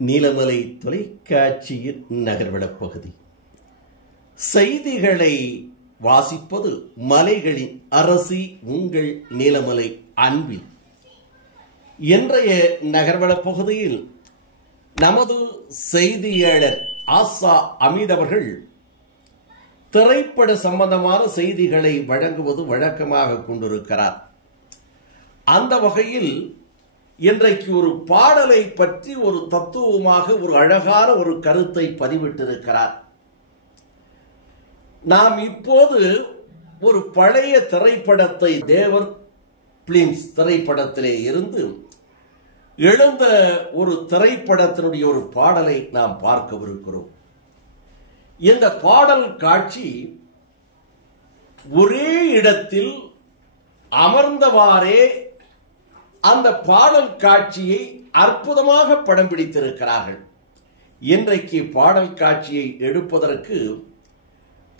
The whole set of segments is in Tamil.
நீலமலை தொலைக்காட்சியின் நகர்வளப் பகுதி. செய்திகளை வாசிப்பது மலைகளின் அரசி உங்கள் நீலமலை அன்பில். இன்றைய நகர்வளப் பகுதியில் நமது செய்தியாளர் ஆசா அமீத் அவர்கள் திரைப்பட சம்பந்தமான செய்திகளை வழங்குவது வழக்கமாக கொண்டிருக்கிறார். அந்த வகையில் இன்றைக்கு ஒரு பாடலை பற்றி ஒரு தத்துவமாக ஒரு அழகான ஒரு கருத்தை பதிவிட்டிருக்கிறார். நாம் இப்போது ஒரு பழைய திரைப்படத்தை தேவர் பிலிம்ஸ் திரைப்படத்திலே இருந்து எழுந்த ஒரு திரைப்படத்தினுடைய ஒரு பாடலை நாம் பார்க்கவிருக்கிறோம். இந்த பாடல் காட்சி ஒரே இடத்தில் அமர்ந்தவாறே அந்த பாடல் காட்சியை அற்புதமாக படம் பிடித்திருக்கிறார்கள். இன்றைக்கு பாடல் காட்சியை எடுப்பதற்கு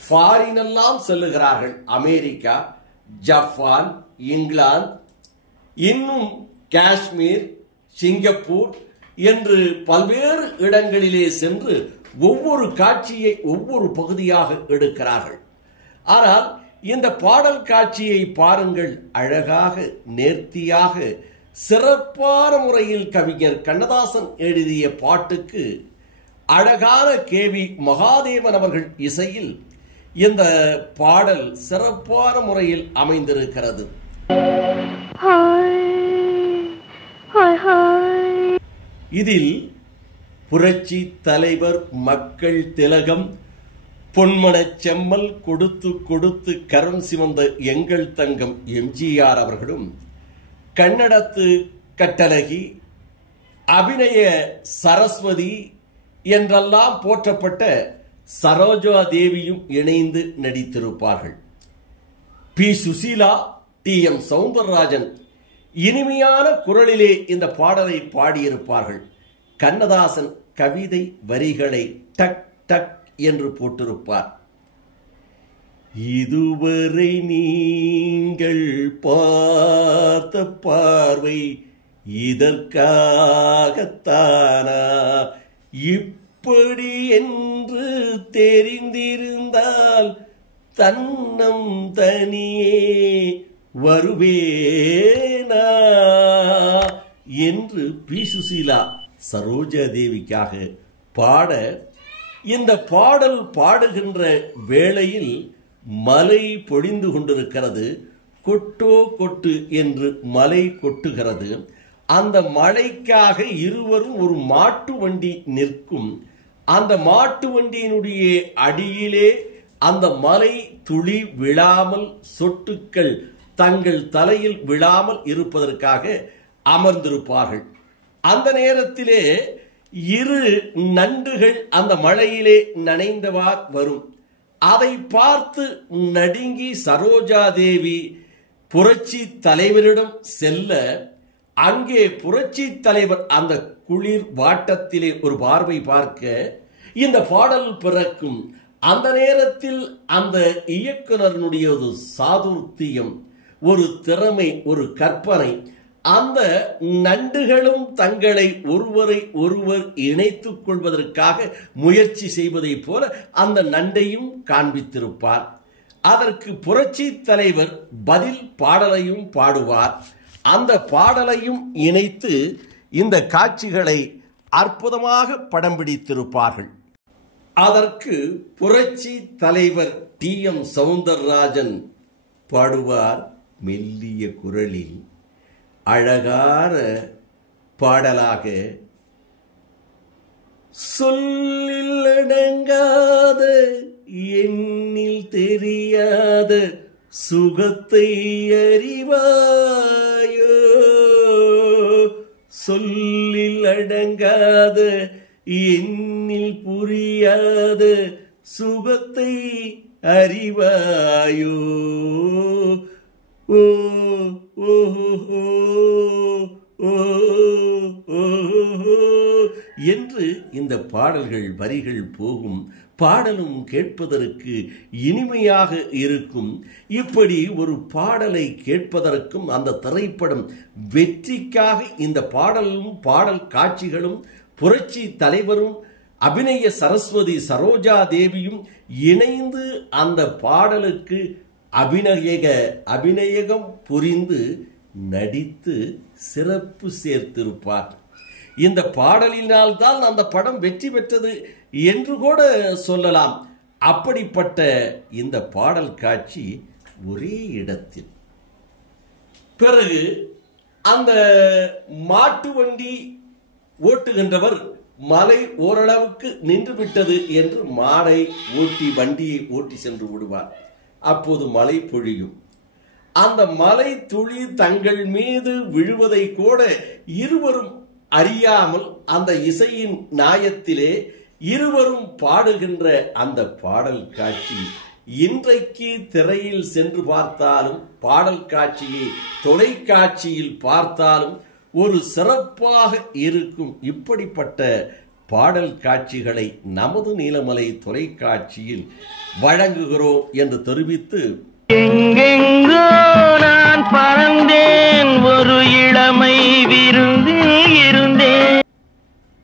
ஃபாரினெல்லாம் செல்லுகிறார்கள். அமெரிக்கா, ஜப்பான், இங்கிலாந்து, இன்னும் காஷ்மீர், சிங்கப்பூர் என்று பல்வேறு இடங்களிலே சென்று ஒவ்வொரு காட்சியை ஒவ்வொரு பகுதியாக எடுக்கிறார்கள். ஆனால் இந்த பாடல் காட்சியை பாருங்கள், அழகாக நேர்த்தியாக சிறப்பான முறையில் கவிஞர் கண்ணதாசன் எழுதிய பாட்டுக்கு அழகான கேவி மகாதேவன் அவர்கள் இசையில் இந்த பாடல் சிறப்பான முறையில் அமைந்திருக்கிறது. இதில் புரட்சி தலைவர் மக்கள் திலகம் பொன்மனச் செம்மல் கொடுத்து கொடுத்து கரம் சிவந்த எங்கள் தங்கம் எம்ஜிஆர் அவர்களும், கன்னடத்து கட்டழகி, அபிநய சரஸ்வதி என்றெல்லாம் போற்றப்பட்ட சரோஜா தேவியும் இணைந்து நடித்திருப்பார்கள். பி. சுசீலா, டி. எம். சௌந்தரராஜன் இனிமையான குரலிலே இந்த பாடலை பாடியிருப்பார்கள். கண்ணதாசன் கவிதை வரிகளை டக் டக் என்று போட்டிருப்பார். இதுவரை நீங்கள் பார்த்த பார்வை இதற்காகத்தானா, இப்படி என்று தெரிந்திருந்தால் தன்னம் தனியே வருவேனா என்று பி. சுசீலா சரோஜா தேவிக்காக பாட, இந்த பாடல் பாடுகின்ற வேளையில் மலை பொழிந்து கொண்டிருக்கிறது. கொட்டோ கொட்டு என்று மலை கொட்டுகிறது. அந்த மழைக்காக இருவரும் ஒரு மாட்டு வண்டி நிற்கும். அந்த மாட்டு வண்டியினுடைய அடியிலே அந்த மலை துளி விழாமல், சொட்டுக்கள் தங்கள் தலையில் விழாமல் இருப்பதற்காக அமர்ந்திருப்பார்கள். அந்த நேரத்திலே இரு நண்டுகள் அந்த மழையிலே நனைந்தவார் வரும். அதை பார்த்து நடுங்கி சரோஜா தேவி புரட்சி தலைவரிடம் செல்ல, அங்கே புரட்சி தலைவர் அந்த குளிர் வாட்டத்திலே ஒரு பார்வை பார்க்க இந்த பாடல் பிறக்கும். அந்த நேரத்தில் அந்த இயக்குனருடைய ஒரு சாதுர்த்தியம், ஒரு திறமை, ஒரு கற்பனை, அந்த நண்டுகளும் தங்களை ஒருவரை ஒருவர் இணைத்துக் கொள்வதற்காக முயற்சி செய்வதை போல அந்த நண்டையும் காண்பித்திருப்பார். அதற்கு புரட்சி தலைவர் பதில் பாடலையும் பாடுவார். அந்த பாடலையும் இணைத்து இந்த காட்சிகளை அற்புதமாக படம் பிடித்திருப்பார்கள். அதற்கு புரட்சி தலைவர் டி. எம். சௌந்தரராஜன் பாடுவார் மெல்லிய குரலில். அழகான பாடலாக, சொல்லில் அடங்காத எண்ணில் தெரியாத சுகத்தை அறிவாயோ, சொல்லில் அடங்காத எண்ணில் புரியாத சுகத்தை அறிவாயோ, ஓ ஓ என்று இந்த பாடல்கள் வரிகள் போகும். பாடலும் கேட்பதற்கு இனிமையாக இருக்கும். இப்படி ஒரு பாடலை கேட்பதற்கும் அந்த திரைப்படம் வெற்றிக்காக இந்த பாடலும் பாடல் காட்சிகளும் புரட்சி தலைவரும் அபிநய சரஸ்வதி சரோஜா தேவியும் இணைந்து அந்த பாடலுக்கு அபிநயகம் புரிந்து நடித்து சிறப்பு சேர்த்திருப்பார். இந்த பாடலினால்தான் அந்த படம் வெற்றி பெற்றது என்று கூட சொல்லலாம். அப்படிப்பட்ட இந்த பாடல் காட்சி ஒரே இடத்தில். பிறகு அந்த மாட்டு வண்டி ஓட்டுகின்றவர் மலை ஓரளவுக்கு நின்றுவிட்டது என்று மாடை வண்டியை ஓட்டி சென்று விடுவார். அப்போது மழை பொழியும். அந்த மலை துளி தங்கள் மீது விழுவதை கூட இருவரும் அறியாமல் அந்த இசையின் நாயத்திலே இருவரும் பாடுகின்ற அந்த பாடல் காட்சி இன்றைக்கு திரையில் சென்று பார்த்தாலும் பாடல் காட்சியை தொலைக்காட்சியில் பார்த்தாலும் ஒரு சிறப்பாக இருக்கும். இப்படிப்பட்ட பாடல் காட்சிகளை நமது நீலமலை தொலைக்காட்சியில் வழங்குகிறோம் என்று தெரிவித்து, எங்கெங்கோ நான் பறந்தேன், ஒரு இளமை விருந்தில் இருந்தேன்.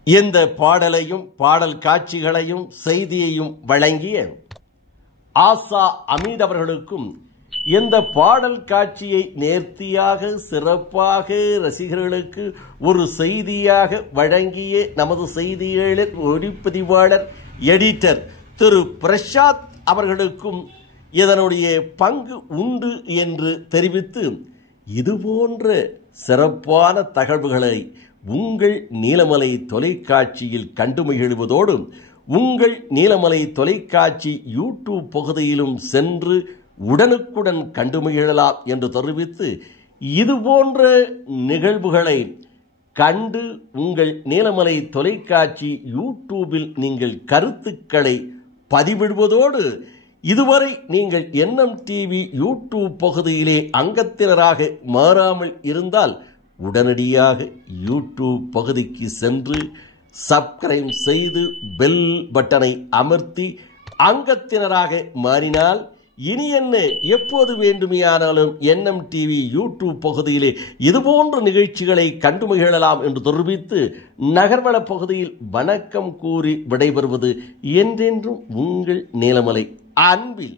இந்த பாடலையும் பாடல் காட்சிகளையும் செய்தியையும் வழங்கிய ஆசா அமீத் அவர்களுக்கும் இந்த பாடல் காட்சியை நேர்த்தியாக சிறப்பாக ரசிகர்களுக்கு ஒரு செய்தியாக வழங்கிய நமது செய்தியாளர் ஒளிப்பதிவாளர் எடிட்டர் திரு பிரசாத் அவர்களுக்கும் இதனுடைய பங்கு உண்டு என்று தெரிவித்து, இதுபோன்ற சிறப்பான தகவல்களை உங்கள் நீலமலை தொலைக்காட்சியில் கண்டு மகிழ்வதோடு உங்கள் நீலமலை தொலைக்காட்சி யூடியூப் பகுதியிலும் சென்று உடனுக்குடன் கண்டு மகிழலாம் என்று தெரிவித்து, இதுபோன்ற நிகழ்வுகளை கண்டு உங்கள் நீலமலை தொலைக்காட்சி யூடியூபில் நீங்கள் கருத்துக்களை பதிவிடுவதோடு இதுவரை நீங்கள் என்எம் டிவி யூடியூப் பகுதியிலே அங்கத்தினராக மாறாமல் இருந்தால் உடனடியாக யூடியூப் பகுதிக்கு சென்று சப்ஸ்கிரைப் செய்து பெல் பட்டனை அமர்த்தி அங்கத்தினராக மாறினால் இனி என்ன எப்போது வேண்டுமையானாலும் என்எம் டிவி யூடியூப் பகுதியிலே இதுபோன்ற நிகழ்ச்சிகளை கண்டு மகிழலாம் என்று தெரிவித்து நகர்வள பகுதியில் வணக்கம் கூறி விடைபெறுவது என்றென்றும் உங்கள் நீலமலை அன்பில்.